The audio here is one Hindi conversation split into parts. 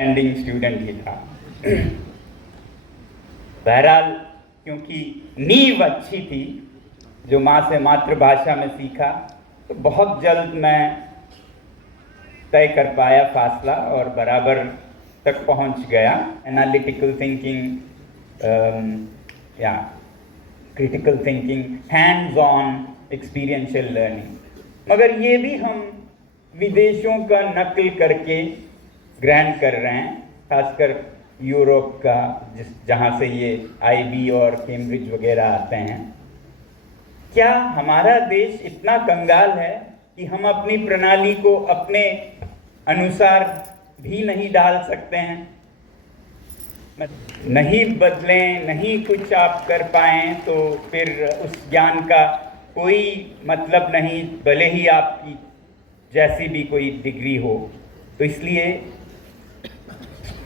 एंडिंग स्टूडेंट ही था। बहरहाल क्योंकि नींव अच्छी थी जो माँ से मातृभाषा में सीखा, तो बहुत जल्द मैं तय कर पाया फासला और बराबर तक पहुंच गया। एनालिटिकल थिंकिंग या critical thinking, hands on experiential learning. मगर ये भी हम विदेशों का नकल करके ग्रहण कर रहे हैं, खासकर यूरोप का, जहाँ से ये आईबी और कैम्ब्रिज वगैरह आते हैं। क्या हमारा देश इतना कंगाल है कि हम अपनी प्रणाली को अपने अनुसार भी नहीं डाल सकते हैं? नहीं बदलें, नहीं कुछ आप कर पाएं तो फिर उस ज्ञान का कोई मतलब नहीं, भले ही आपकी जैसी भी कोई डिग्री हो। तो इसलिए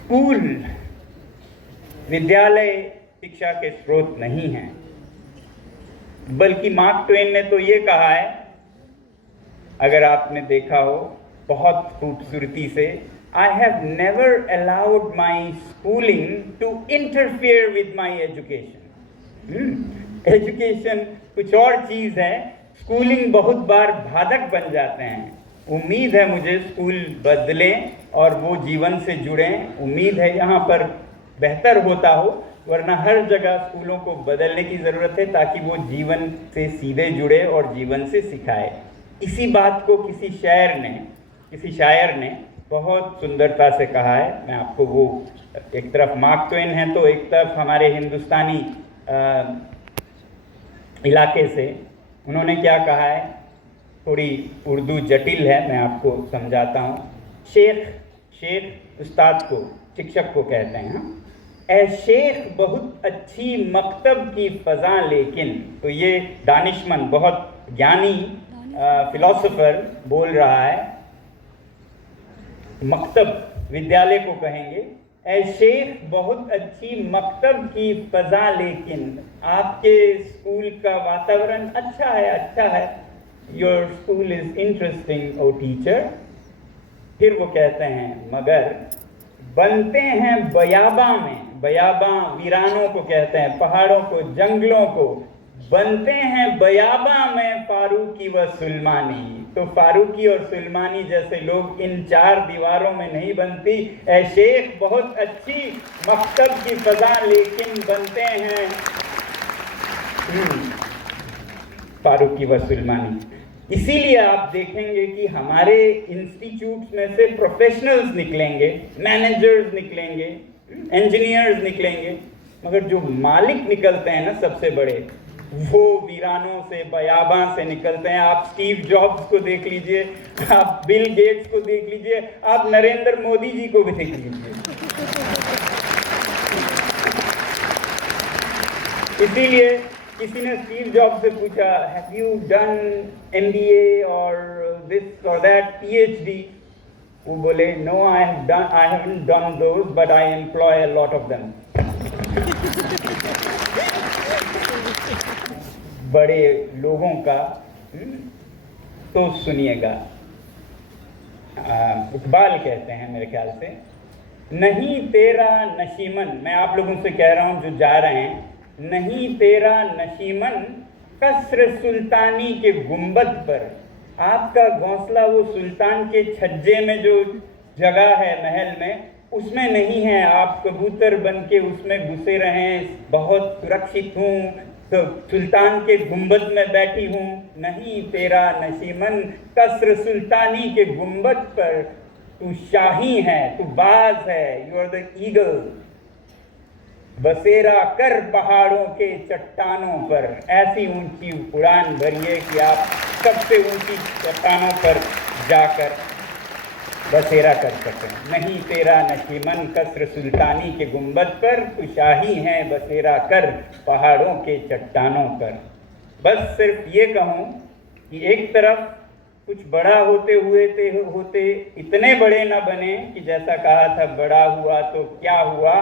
स्कूल, विद्यालय शिक्षा के स्रोत नहीं हैं, बल्कि मार्क ट्वेन ने तो ये कहा है, अगर आपने देखा हो बहुत खूबसूरती से, I have never allowed my schooling to interfere with my education। Education कुछ और चीज़ है, स्कूलिंग बहुत बार बाधक बन जाते हैं। उम्मीद है मुझे स्कूल बदलें और वो जीवन से जुड़ें। उम्मीद है यहाँ पर बेहतर होता हो, वरना हर जगह स्कूलों को बदलने की ज़रूरत है ताकि वो जीवन से सीधे जुड़े और जीवन से सिखाए। इसी बात को किसी शायर ने बहुत सुंदरता से कहा है। मैं आपको वो, एक तरफ मार्क ट्वेन है तो एक तरफ हमारे हिंदुस्तानी इलाके से उन्होंने क्या कहा है, थोड़ी उर्दू जटिल है, मैं आपको समझाता हूँ। शेख उस्ताद को, शिक्षक को कहते हैं, ए शेख बहुत अच्छी मकतब की फ़ज़ा लेकिन। तो ये दानिशमंद, बहुत ज्ञानी फिलोसोफर बोल रहा है, मकतब विद्यालय को कहेंगे, ए शेख बहुत अच्छी मकतब की फ़ज़ा लेकिन आपके स्कूल का वातावरण अच्छा है, your school is interesting O teacher. फिर वो कहते हैं मगर बनते हैं बयाबा में, बयाबा वीरानों को कहते हैं, पहाड़ों को, जंगलों को, बनते हैं बयाबा में फारूकी व सुलमानी। तो फारूकी और सुलमानी जैसे लोग इन चार दीवारों में नहीं बनती। ए शेख बहुत अच्छी मकतब की फ़ज़ा लेकिन बनते हैं फारूकी व सुलमानी। इसीलिए आप देखेंगे कि हमारे इंस्टीट्यूट्स में से प्रोफेशनल्स निकलेंगे, मैनेजर्स निकलेंगे, इंजीनियर्स निकलेंगे, मगर जो मालिक निकलते हैं ना सबसे बड़े, वो वीरानों से, बयाबा से निकलते हैं। आप स्टीव जॉब्स को देख लीजिए, आप बिल गेट्स को देख लीजिए, आप नरेंद्र मोदी जी को भी देख लीजिए। इसीलिए किसी ने स्टीव जॉब्स से पूछा, हैव यू डन MBA और दिस और दैट, PhD? वो बोले, no I haven't done those but I employ a lot of them. बड़े लोगों का तो सुनिएगा, इकबाल कहते हैं मेरे ख्याल से, नहीं तेरा नशीमन, मैं आप लोगों से कह रहा हूँ जो जा रहे हैं, नहीं तेरा नशीमन कसर सुल्तानी के गुंबद पर। आपका घोंसला वो सुल्तान के छज्जे में जो जगह है महल में, उसमें नहीं है। आप कबूतर बन के उसमें घुसे रहें, बहुत सुरक्षित हूँ, तो सुल्तान के गुंबद में बैठी हूँ। नहीं तेरा नशीमन कसर सुल्तानी के गुंबद पर, तू शाही है, तू बाज है, यू आर द ईगल। बसेरा कर पहाड़ों के चट्टानों पर, ऐसी ऊंची उड़ान भरिए कि आप सबसे ऊंची चट्टानों पर जाकर बसेरा कर सकें। नहीं तेरा नशीमन कसर सुल्तानी के गुंबद पर, तू शाही है, बसेरा कर पहाड़ों के चट्टानों पर। बस सिर्फ ये कहूँ कि एक तरफ कुछ बड़ा होते इतने बड़े न बने कि जैसा कहा था, बड़ा हुआ तो क्या हुआ,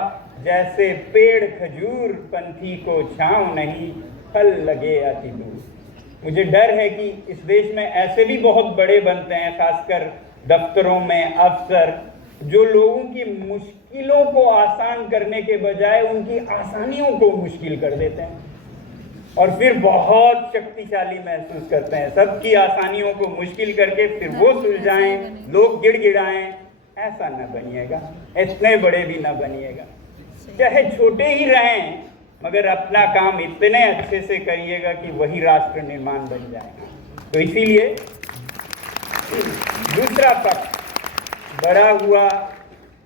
जैसे पेड़ खजूर पंथी को छाँव नहीं, फल लगे अति दूर। मुझे डर है कि इस देश में ऐसे भी बहुत बड़े बनते हैं, खासकर दफ्तरों में अफसर, जो लोगों की मुश्किलों को आसान करने के बजाय उनकी आसानियों को मुश्किल कर देते हैं और फिर बहुत शक्तिशाली महसूस करते हैं। सबकी आसानियों को मुश्किल करके फिर वो सुलझाएं, लोग गिड़गिड़ाएं। ऐसा न बनिएगा, इतने बड़े भी न बनिएगा। चाहे छोटे ही रहें, मगर अपना काम इतने अच्छे से करिएगा कि वही राष्ट्र निर्माण बन जाएगा। तो इसीलिए दूसरा पक्ष बड़ा हुआ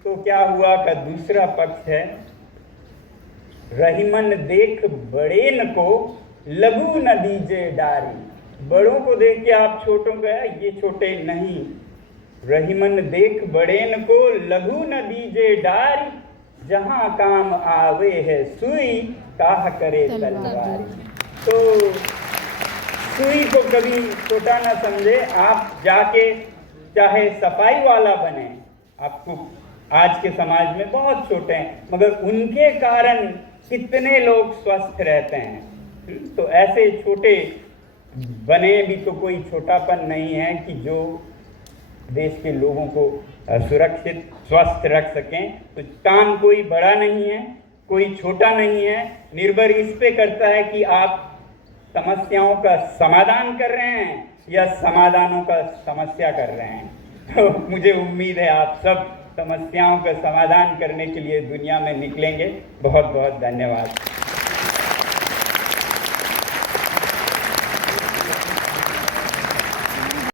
तो क्या हुआ का दूसरा पक्ष है, रहीमन देख बड़ेन को लघु न दीजे डारी। बड़ों को देख के आप छोटों का ये छोटे नहीं, रहीमन देख बड़ेन को लघु न दीजे डारी। जहां काम आवे है सुई काह करे तलवारी। तो सुई को कभी छोटा ना समझे। आप जाके चाहे सफाई वाला बने, आपको आज के समाज में बहुत छोटे हैं मगर उनके कारण कितने लोग स्वस्थ रहते हैं। तो ऐसे छोटे बने भी तो कोई छोटापन नहीं है कि जो देश के लोगों को सुरक्षित स्वस्थ रख सकें। तो काम कोई बड़ा नहीं है, कोई छोटा नहीं है, निर्भर इस पे करता है कि आप समस्याओं का समाधान कर रहे हैं या समाधानों का समस्या कर रहे हैं। तो मुझे उम्मीद है आप सब समस्याओं का समाधान करने के लिए दुनिया में निकलेंगे। बहुत बहुत धन्यवाद।